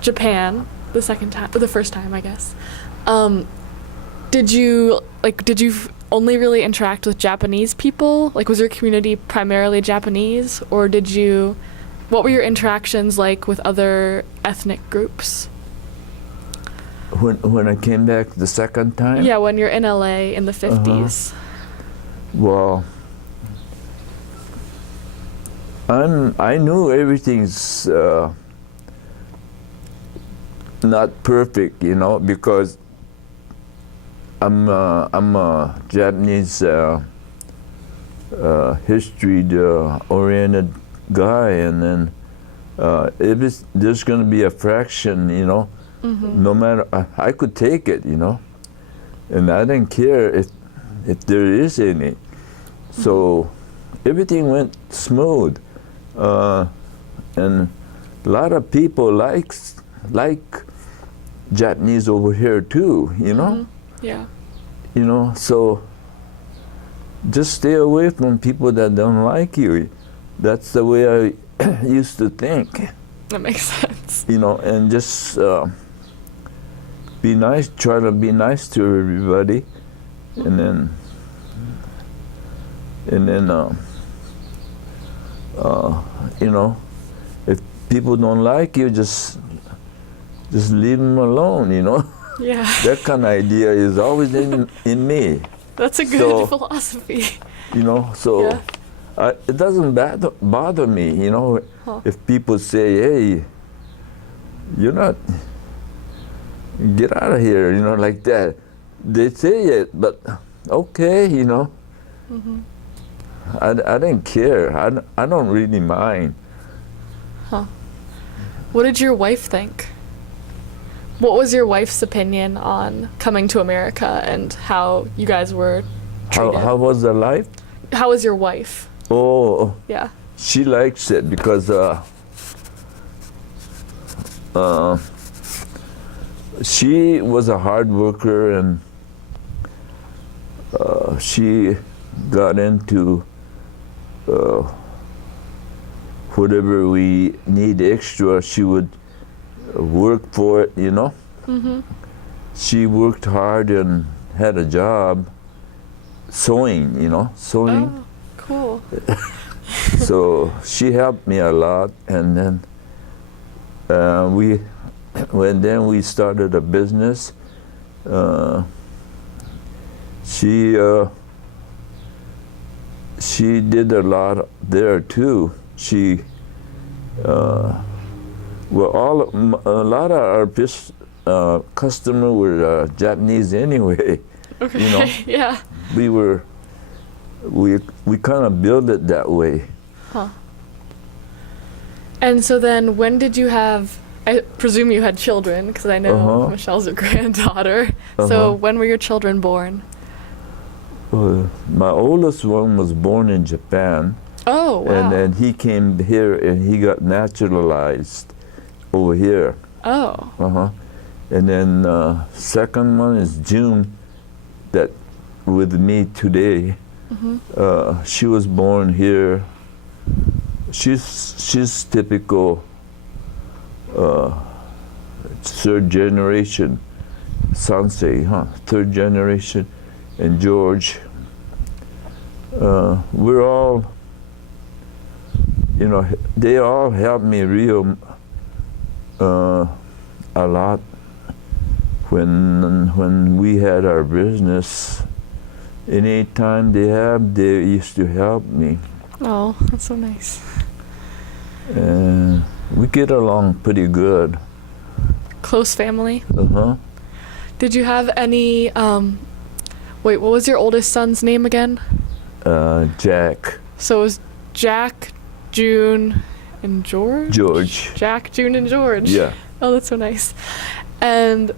Japan the first time, I guess, did you only really interact with Japanese people? Like, was your community primarily Japanese, or what were your interactions like with other ethnic groups? When I came back the second time? Yeah, when you're in LA in the 50s. Well, I knew everything's not perfect, you know, because I'm a Japanese history oriented guy, and then there's going to be a fraction, you know. No matter, I could take it, you know, and I didn't care if there is any. So everything went smooth, and a lot of people like Japanese over here too, you know. Yeah. You know, so just stay away from people that don't like you. That's the way I used to think. That makes sense. You know, and just be nice, try to be nice to everybody, and then you know, if people don't like you, just leave them alone, you know. Yeah. That kind of idea is always in me. That's a good philosophy. You know, so it doesn't bother me, you know, if people say, hey, you're not, get out of here, you know, like that. They say it, but okay, you know. I didn't care. I don't really mind. Huh. What did your wife think? What was your wife's opinion on coming to America and how you guys were treated? How was the life? How was your wife? Oh, yeah. She likes it because she was a hard worker, and she got into whatever we need extra, she would work for it, you know. She worked hard and had a job sewing, you know, sewing. Oh, cool. So she helped me a lot, and then we started a business. She did a lot there too. She a lot of our customers were Japanese anyway. Okay. You know. Yeah. We kind of built it that way. Huh. And so then, when did you have? I presume you had children because I know Michelle's a granddaughter. So when were your children born? My oldest one was born in Japan. Oh, wow. And then he came here and he got naturalized over here. Oh. And then second one is June, that with me today. She was born here. She's typical third generation Sansei, third generation. And George, we're all, they all helped me real a lot when we had our business. Any time they used to help me. Oh, that's so nice. And we get along pretty good. Close family? Did you have any, wait, what was your oldest son's name again? Jack. So it was Jack, June, and George? George. Jack, June, and George. Yeah. Oh, that's so nice. And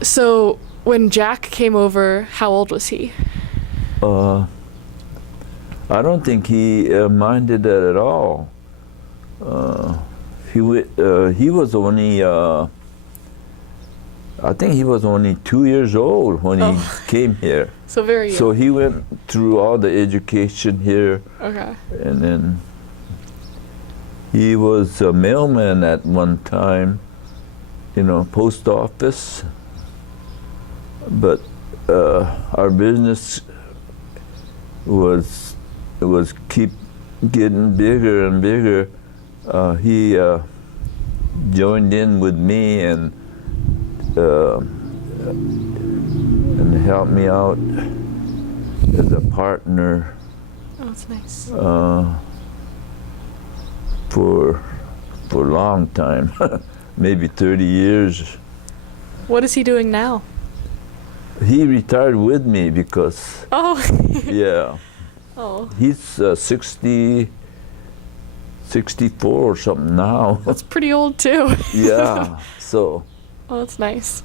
so when Jack came over, how old was he? I don't think he minded that at all. He was only, I think he was only 2 years old when he came here. So very young. So he went through all the education here. Okay. And then he was a mailman at one time, post office. But our business was keep getting bigger and bigger. He joined in with me and helped me out as a partner. Oh, that's nice. For a long time, maybe 30 years. What is he doing now? He retired with me because, yeah. Oh. He's 64 or something now. That's pretty old too. Yeah, so. Oh, that's nice.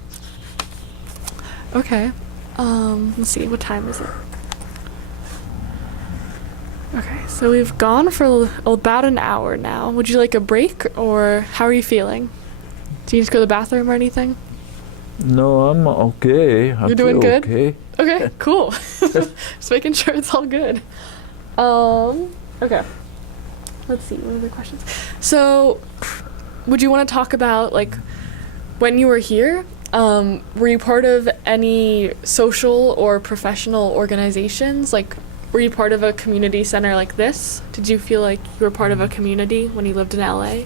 Okay. Let's see, what time is it? Okay, so we've gone for about an hour now. Would you like a break, or how are you feeling? Do you need to go to the bathroom or anything? No, I'm okay. You're doing good? Okay. Okay, cool. Just making sure it's all good. Okay. Let's see, what are the questions? So, would you want to talk about, when you were here, were you part of any social or professional organizations? Were you part of a community center like this? Did you feel like you were part of a community when you lived in LA?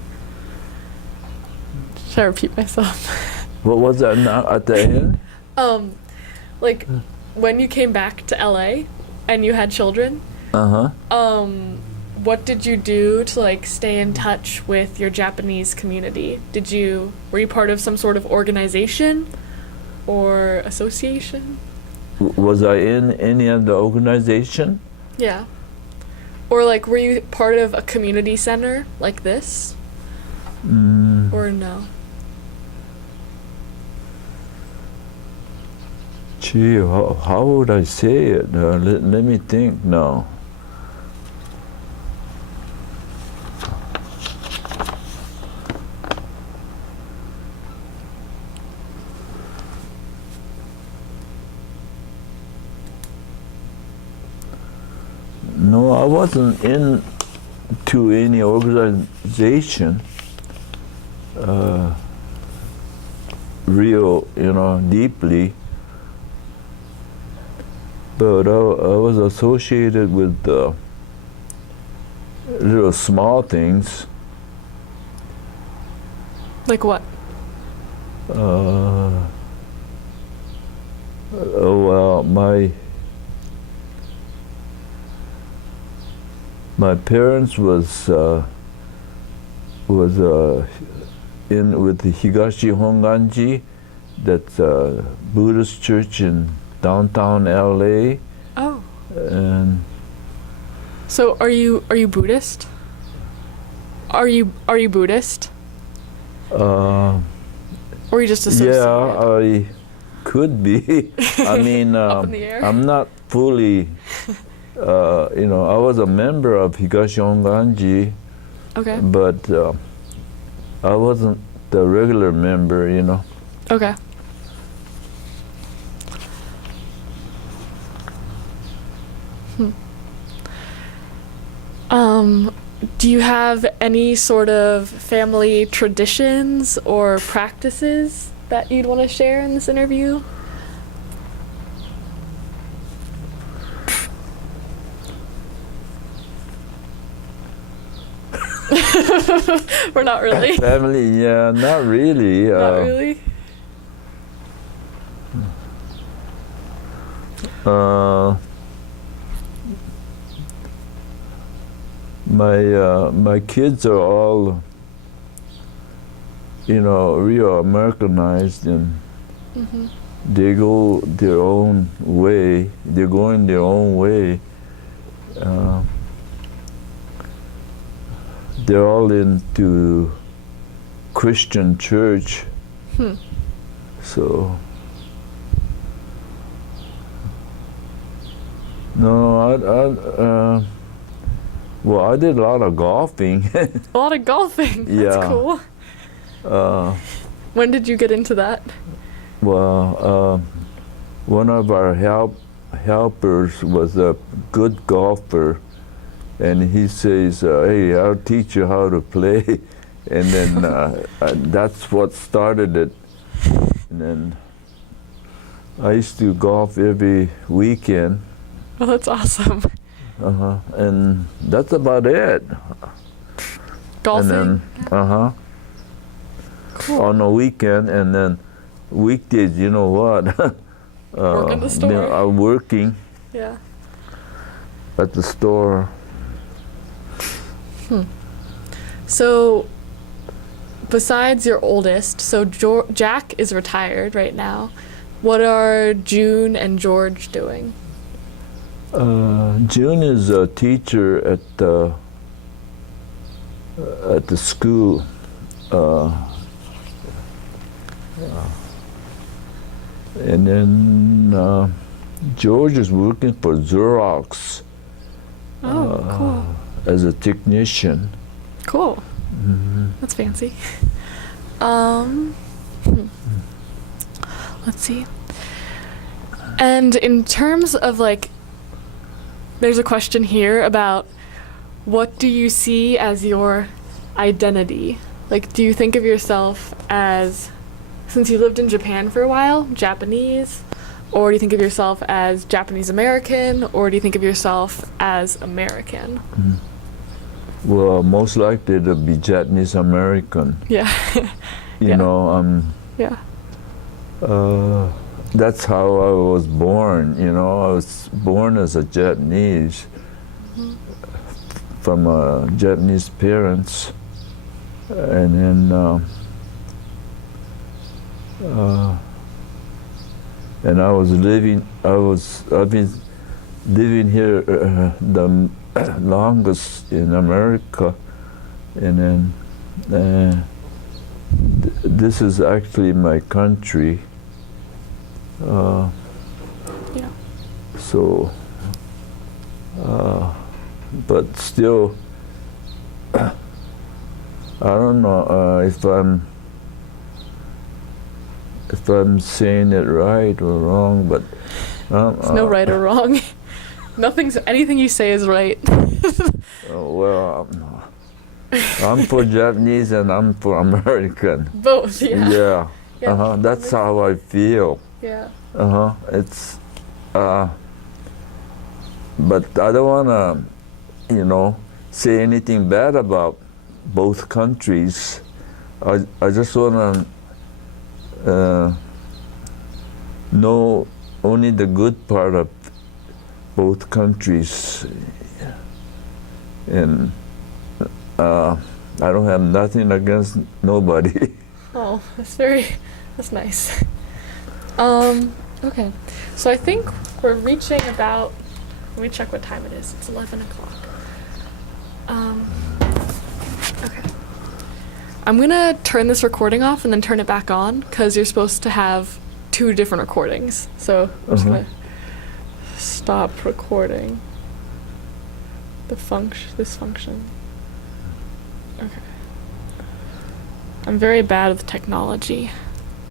Should I repeat myself? What was that now at the end? When you came back to LA and you had children, what did you do to stay in touch with your Japanese community? Were you part of some sort of organization or association? Was I in any of the organization? Yeah. Or were you part of a community center like this? Or no? Gee, how would I say it? Let me think now. No, I wasn't into any organization, real, deeply. But I was associated with little small things. Like what? Well, my parents was in with the Higashi Honganji, that's a Buddhist church in downtown LA. Oh. And so are you Buddhist? Are you Buddhist? Uh, Or you just associated? yeah, I could be. I mean, Up in the air? I'm not fully, I was a member of Higashionganji, Okay. but I wasn't the regular member, Okay. Do you have any sort of family traditions or practices that you'd want to share in this interview? Or not really? Family, yeah, not really. Not really? My kids are all, real Americanized, and Mm-hmm. they go their own way. They're going their own way. They're all into Christian church. So, no, I did a lot of golfing. A lot of golfing. That's Yeah. cool. When did you get into that? Well, one of our helpers was a good golfer, and he says, "Hey, I'll teach you how to play," and then that's what started it. And then I used to golf every weekend. Oh, that's awesome. And that's about it. Golfing. And then, Cool. on the weekend, and then weekdays, you know what? Work in the store. I'm working Yeah. at the store. So, besides your oldest, so Jack is retired right now. What are June and George doing? June is a teacher at the school. And then George is working for Xerox Oh, as a technician. cool. Cool. That's fancy. Let's see. And in terms of there's a question here about what do you see as your identity? Do you think of yourself as, since you lived in Japan for a while, Japanese? Or do you think of yourself as Japanese American? Or do you think of yourself as American? Well, most likely to be Japanese American. Yeah. Yeah. That's how I was born. I was born as a Japanese from Japanese parents, and then and I've been living here the longest in America, and then this is actually my country. Yeah. So, but still, I don't know if I'm saying it right or wrong, but There's no right or wrong. Anything you say is right. well, I'm for Japanese and I'm for American. Both, yeah. Yeah. Yeah. That's how I feel. Yeah. It's, but I don't wanna, say anything bad about both countries. I just wanna know only the good part of both countries, and I don't have nothing against nobody. Oh, that's nice. Okay. So I think we're reaching about, let me check what time it is. It's 11 o'clock. Okay. I'm gonna turn this recording off and then turn it back on because you're supposed to have 2 different recordings. So I'm just gonna stop recording this function. Okay. I'm very bad with technology.